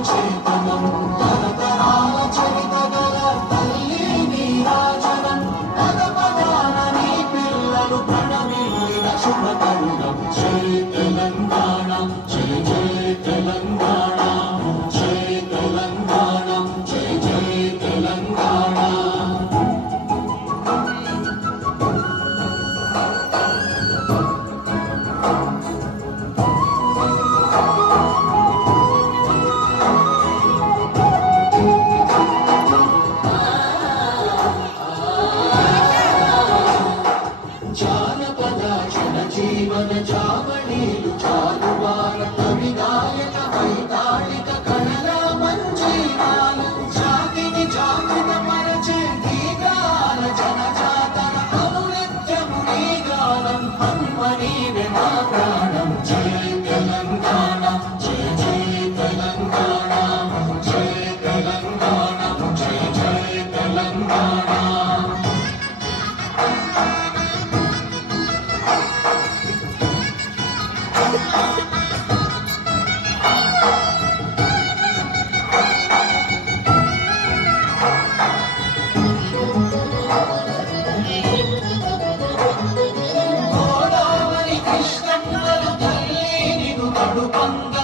చేతనం తరతరాల చరితగల తల్లి నీరాజనం పద పదాన నీ పిల్లలు ప్రణమిల్లిన శుభ తరుణం జై తెలంగాణ జై జై తెలంగాణ జై తెలంగాణ జై జై తెలంగాణ జీవన జావళీలు చాలువార కవి గాయక వైతాళిక కళల మంజీరాలు జాతిని జాగృత మరచే గీతాల జనజాతర అనునిత్యము నీ గానం హన్మనీవే మా ప్రాణం జై తెలంగాణ జై జై తెలంగాణ జై తెలంగాణ జై జై తెలంగాణ గోదావరి కృష్ణమ్మలు తల్లి నిన్ను తడుపంగ